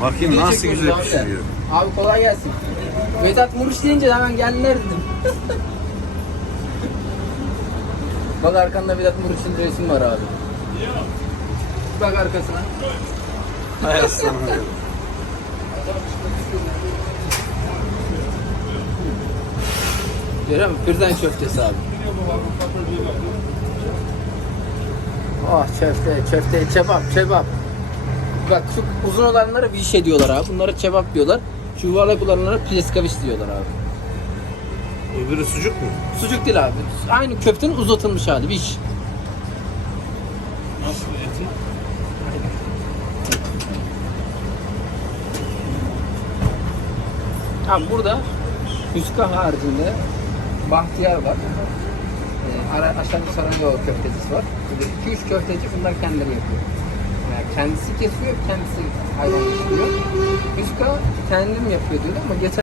Bakayım Video nasıl çekiyoruz güzel abi pişiriyor. Abi kolay gelsin. Vedat Muruç deyince de hemen geldiler dedim. Bak arkanda Vedat Muruç'un resmi var abi. Bak arkasına. Hay aslanım benim. Görüyor musun? Kırdan köftesi abi. Ah köfte, köfte, çebap, çebap. Bak şu uzun olanlara bir şey diyorlar abi. Bunlara çebap diyorlar. Şu yuvarlak olanlara pleskaviş diyorlar abi. Öbürü sucuk mu? Sucuk değil abi. Aynı köftenin uzatılmış hali. Bir iş. Nasıl eti? Abi burada Müska haricinde Bahtiyar var. Ee, ara, aşağıda Sarayova köftecisi var. Burada 2-3 köfteci bunlar kendileri yapıyor. Kendisi kesiyor, kendisi hayvan kesiyor. Müska kendim yapıyor diyordu ama geçen